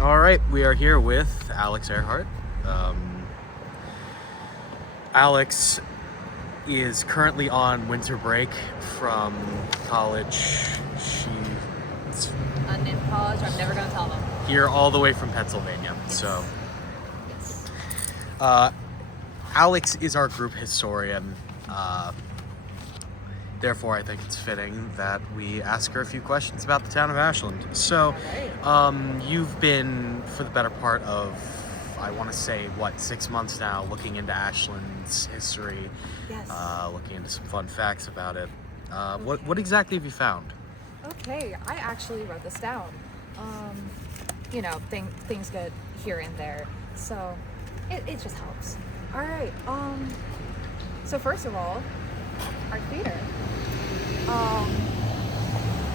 All right, we are here with Alex Earhart. Alex is currently on winter break from college. She's Unnamed college. I'm never gonna tell them. here all the way from Pennsylvania. Yes. So, Yes. Alex is our group historian. Therefore, I think it's fitting that we ask her a few questions about the town of Ashland. So, you've been, for the better part of, I want to say, 6 months now, looking into Ashland's history, Yes. looking into some fun facts about it. What exactly have you found? Okay, I actually wrote this down. Things get here and there, so it just helps. All right. So first of all, our theater.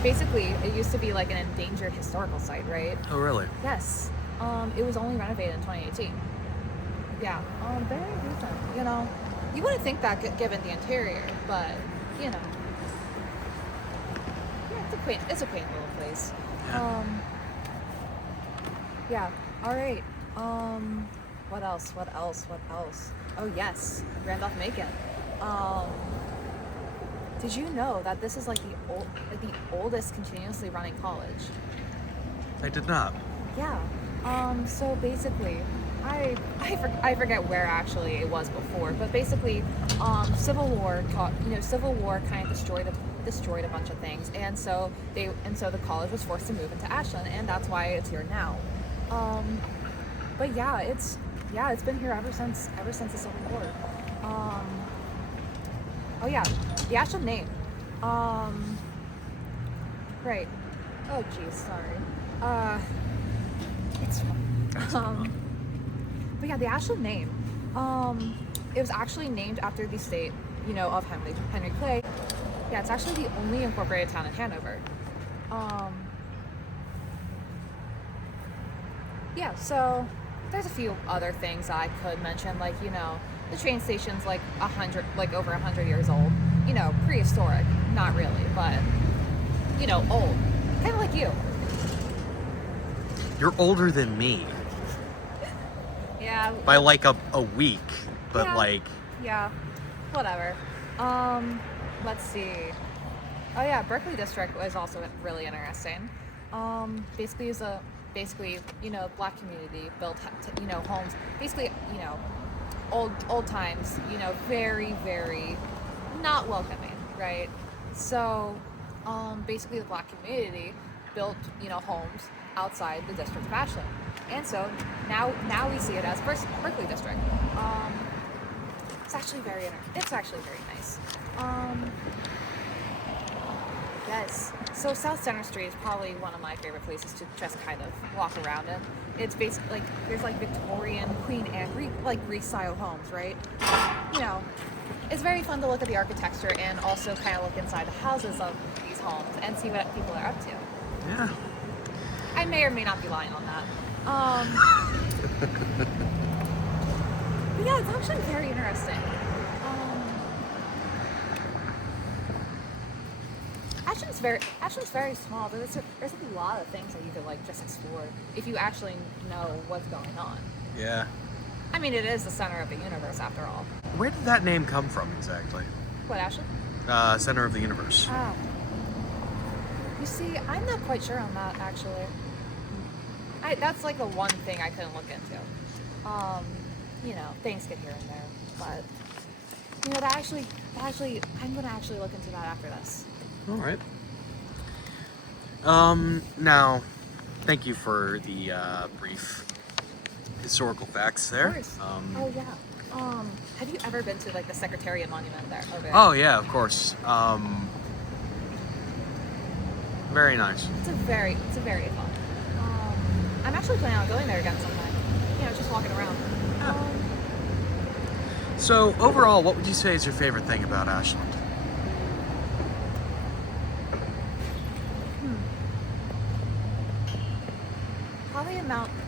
Basically, it used to be like an endangered historical site, right? Oh, really? Yes. It was only renovated in 2018. Yeah. Very recent. You wouldn't think that given the interior, but yeah, it's a quaint little place. Yeah. Yeah. All right. What else? Oh yes, Randolph-Macon. Did you know that this is like the oldest continuously running college? I did not. Yeah. So basically, I forget where actually it was before, but basically, Civil War kind of destroyed a bunch of things, and so the college was forced to move into Ashland, and that's why it's here now. But yeah, it's been here ever since the Civil War. Oh yeah, the Ashland name. Right. Oh geez, sorry. It's but yeah, the Ashland name. It was actually named after the state, of Henry Clay. Yeah, it's actually the only incorporated town in Hanover. Yeah, so there's a few other things I could mention, like, the train station's like over 100 years old. Prehistoric, not really, but old. Kind of like you. You're older than me Yeah. by like a week, but Yeah. Yeah, whatever. Let's see. Oh yeah, Berkeley District was also really interesting. Basically, is a black community built, homes. Basically, old times. Very, very not welcoming, right? So, basically, the black community built, homes outside the district of Ashland, and so now we see it as Berkeley District. It's actually very nice. Yes. So South Center Street is probably one of my favorite places to just kind of walk around in. It's basically like there's like Victorian, Queen Anne, Greek style homes, right? It's very fun to look at the architecture and also kind of look inside the houses of these homes and see what people are up to. Yeah. I may or may not be lying on that. But yeah, it's actually very interesting. Ashland's very small, but there's a lot of things that you could like just explore if you actually know what's going on. Yeah. I mean, it is the center of the universe after all. Where did that name come from exactly? What, Ashland? Center of the universe. Oh. You see, I'm not quite sure on that actually. That's like the one thing I couldn't look into. Things get here and there, but that actually, I'm gonna actually look into that after this. All right. Now, thank you for the brief historical facts there. Of course. Oh yeah. Have you ever been to like the Secretariat Monument over there? Oh yeah, of course. Very nice. It's a very fun. I'm actually planning on going there again sometime. Just walking around. So overall, what would you say is your favorite thing about Ashland?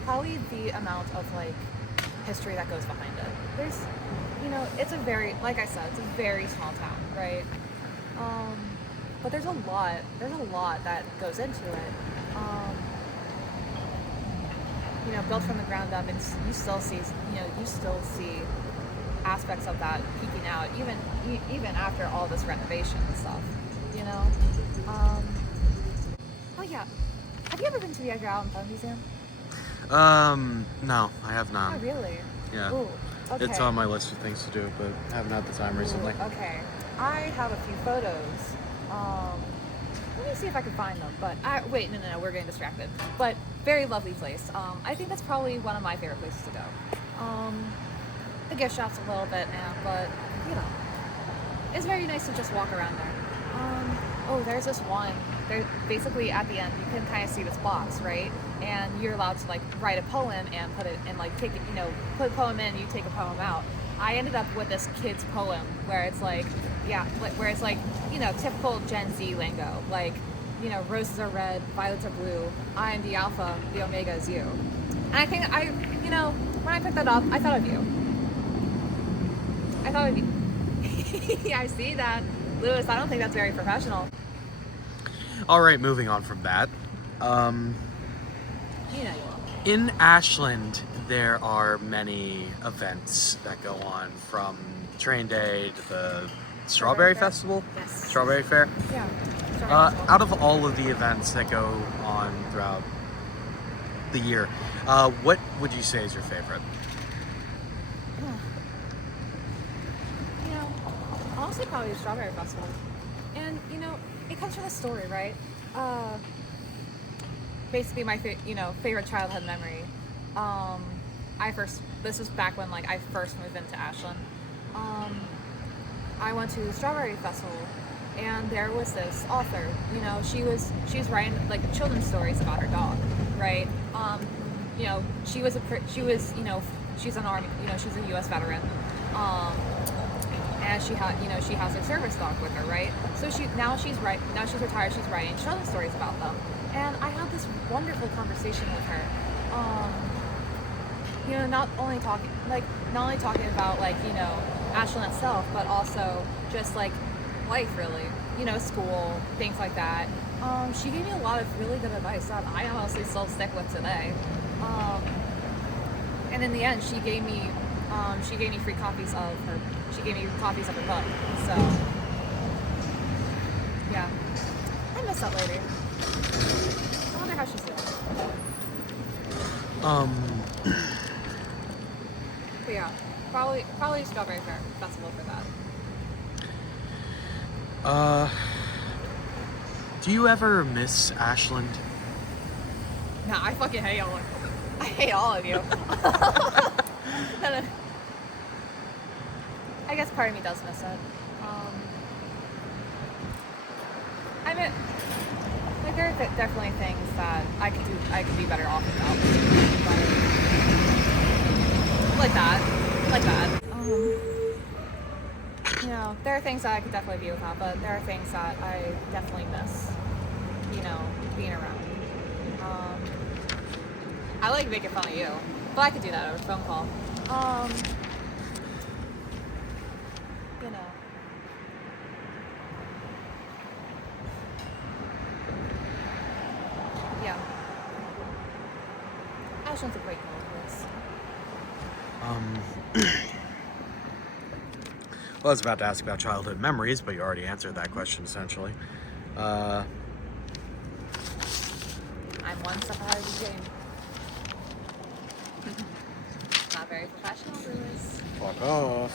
Probably the amount of like history that goes behind it. There's, it's a very, like I said, it's a very small town, right? But there's a lot that goes into it. built from the ground up, and you still see, aspects of that peeking out, even after all this renovation and stuff, you know. Oh yeah, have you ever been to the Edgar Allan Poe Museum? No, I have not. Oh really? Yeah. Ooh, okay. It's on my list of things to do, but haven't had the time recently. Ooh, okay, I have a few photos. Let me see if I can find them. But wait, no, we're getting distracted. But very lovely place. I think that's probably one of my favorite places to go. The gift shop's a little bit, but it's very nice to just walk around there. Oh, there's this one. There, basically at the end, you can kind of see this box, right? And you're allowed to like write a poem and put it in, like take it, put a poem in, you take a poem out. I ended up with this kid's poem where it's like, typical Gen Z lingo, like, roses are red, violets are blue, I am the alpha, the omega is you. And I think when I picked that up, I thought of you. Yeah, I see that. Lewis, I don't think that's very professional. All right, moving on from that. In Ashland, there are many events that go on, from Train Day to the Strawberry Festival? Yes. Strawberry Fair? Yeah. Out of all of the events that go on throughout the year, what would you say is your favorite? Honestly, probably the Strawberry Festival. And, it comes from a story, right? Basically my favorite childhood memory. This was back when I first moved into Ashland. I went to the Strawberry Festival, and there was this author. She was writing children's stories about her dog, right? She's an army. She's a U.S. veteran. And she has her service dog with her, right? So she's retired. She's writing children's stories about them, and I had this wonderful conversation with her. Not only talking about Ashland itself, but also just life, really. School, things like that. She gave me a lot of really good advice that I honestly still stick with today. And in the end, she gave me free copies of her. She gave me copies of her book. So yeah, I miss that lady. I wonder how she's doing. But yeah, probably Strawberry Fair Festival for that. Do you ever miss Ashland? Nah, I fucking hate all of you. I hate all of you. I guess part of me does miss it. There are definitely things that I could be better off without. Like that. There are things that I could definitely be without, but there are things that I definitely miss. Being around. I like making fun of you, but I could do that over a phone call. Yeah. Ashland's a great place. Well, I was about to ask about childhood memories, but you already answered that question essentially. I'm one step ahead of the game. Not very professional, Lewis. Fuck off.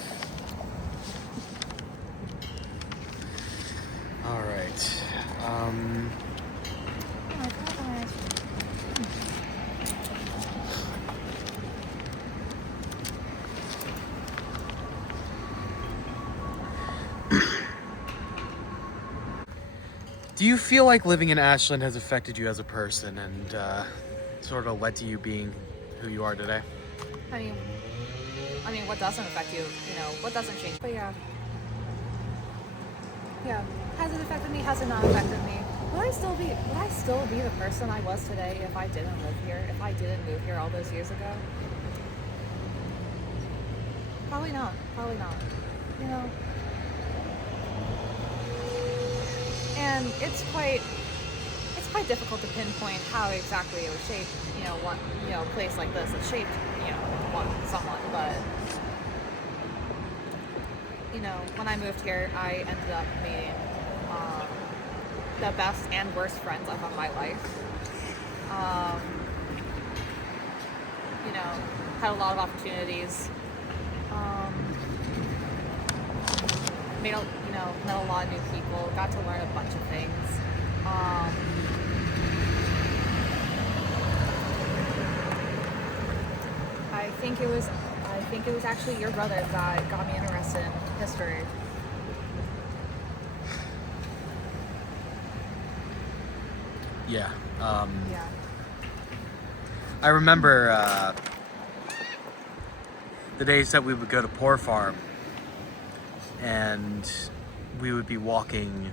All right. Oh, I forgot to ask you. Do you feel like living in Ashland has affected you as a person and sort of led to you being who you are today? I mean, what doesn't affect you? What doesn't change? But yeah. Has it affected me? Has it not affected me? Would I still be the person I was today if I didn't live here? If I didn't move here all those years ago? Probably not. And it's quite quite difficult to pinpoint how exactly it was shaped. One place like this that shaped someone, but when I moved here, I ended up meeting the best and worst friends of my life. Had a lot of opportunities. Met a lot of new people. Got to learn a bunch of things. I think it was actually your brother that got me interested in history. Yeah. Yeah. I remember the days that we would go to Poor Farm, and we would be walking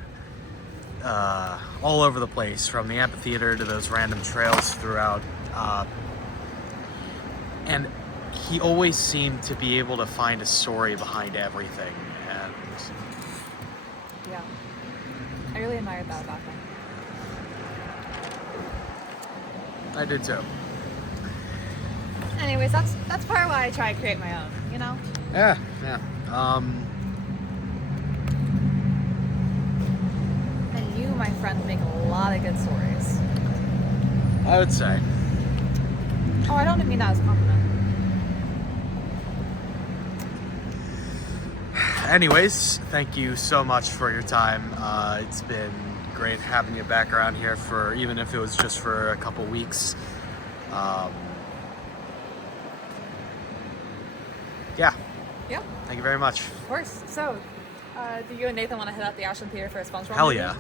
all over the place, from the amphitheater to those random trails throughout. And he always seemed to be able to find a story behind everything. And yeah, I really admired that about him. I did too. Anyways, that's part of why I try to create my own, Yeah. And you, my friend, make a lot of good stories. I would say. Oh, I don't mean that as a compliment. Anyways, thank you so much for your time. It's been great having you back around here, for even if it was just for a couple weeks. Yeah. Yep. Thank you very much. Of course. So, do you and Nathan want to head out the Ashland Theater for a SpongeBob Hell movie? yeah.